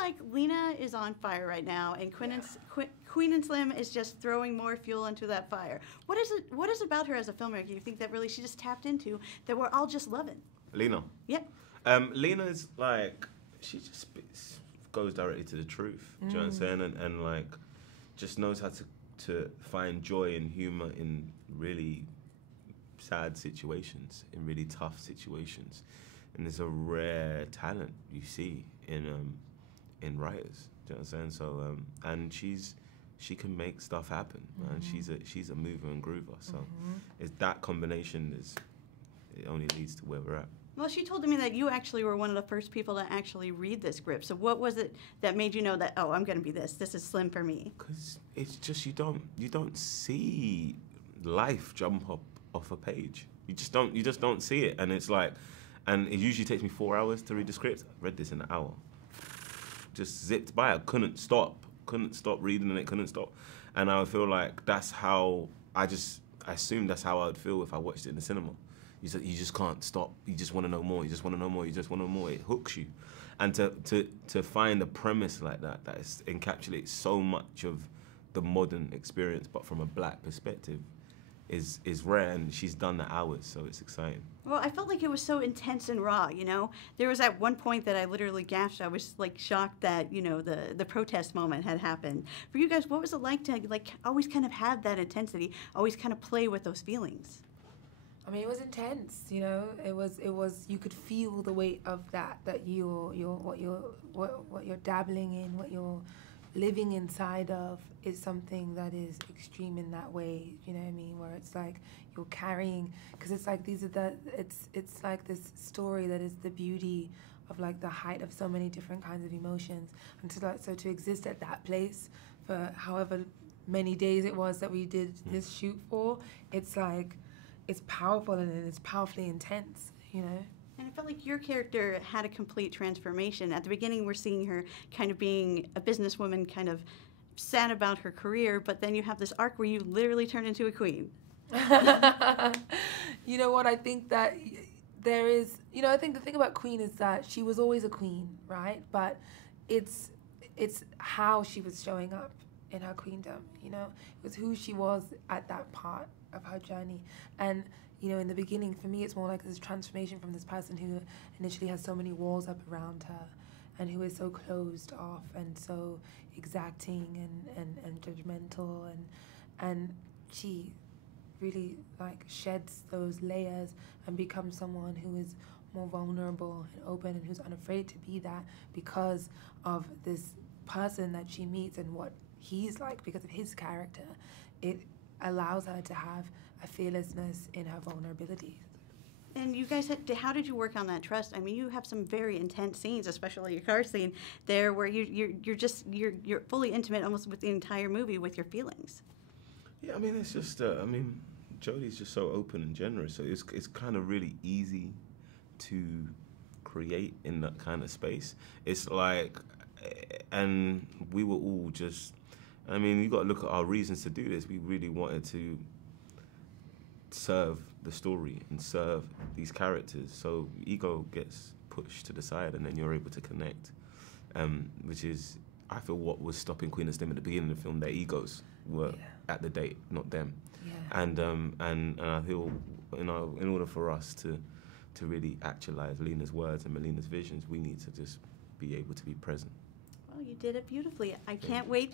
like Lena is on fire right now, and Queen and Slim is just throwing more fuel into that fire. What is it about her as a filmmaker you think that really she just tapped into that we're all just loving? Lena. Yep. Lena's like, she just goes directly to the truth. Do you know what I'm saying? And like, just knows how to find joy and humor in really sad situations, in really tough situations. And there's a rare talent you see in writers. Do you know what I'm saying? So and she can make stuff happen, man. She's a mover and groover. So it's that combination it only leads to where we're at. Well, she told me that you actually were one of the first people to actually read the script. So what was it that made you know that, oh, I'm going to be this? This is Slim for me. Because it's just you don't see life jump up off a page. You just don't see it, and it's like, and it usually takes me 4 hours to read the script. I read this in an hour. Just zipped by. I couldn't stop reading it. Couldn't stop, and I feel like that's how I assumed that's how I would feel if I watched it in the cinema. You just can't stop. You just want to know more. You just want to know more. You just want to know more. It hooks you, and to find a premise like that encapsulates so much of the modern experience, but from a black perspective, is rare. And she's done the hours, so it's exciting. Well, I felt like it was so intense and raw. You know, there was at one point that I literally gasped. I was like shocked that the protest moment had happened. For you guys, what was it like to like always kind of have that intensity, always kind of play with those feelings? I mean, it was intense, you know. It was. You could feel the weight of that what you're dabbling in, what you're living inside of is something that is extreme in that way. You know what I mean? Where it's like you're carrying, because it's like it's like this story that is the beauty of like the height of so many different kinds of emotions, and so to exist at that place for however many days it was that we did this shoot for, it's like. It's powerful and it's powerfully intense, you know? And I felt like your character had a complete transformation. At the beginning, we're seeing her kind of being a businesswoman, kind of sad about her career, but then you have this arc where you literally turn into a queen. You know what? I think that there is, I think the thing about Queen is that she was always a queen, right? But it's how she was showing up in her queendom, It was who she was at that part of her journey. And in the beginning, for me, it's more like this transformation from this person who initially has so many walls up around her and who is so closed off and so exacting and judgmental, and she really like sheds those layers and becomes someone who is more vulnerable and open and who's unafraid to be that because of this person that she meets and what he's like because of his character. It allows her to have a fearlessness in her vulnerability. And you guys, how did you work on that trust? I mean, you have some very intense scenes, especially your car scene there, where you're fully intimate almost with the entire movie with your feelings. Yeah, I mean, it's just, Jodie's just so open and generous, so it's kind of really easy to create in that kind of space. It's like, and we were all just, I mean, you got to look at our reasons to do this. We really wanted to serve the story and serve these characters. So ego gets pushed to the side, and then you're able to connect, which is, I feel, what was stopping Queen and Slim at the beginning of the film. Their egos were at the date, not them. Yeah. And I feel, in order for us to really actualize Lena's words and Melina's visions, we need to just be able to be present. Well, you did it beautifully. I can't wait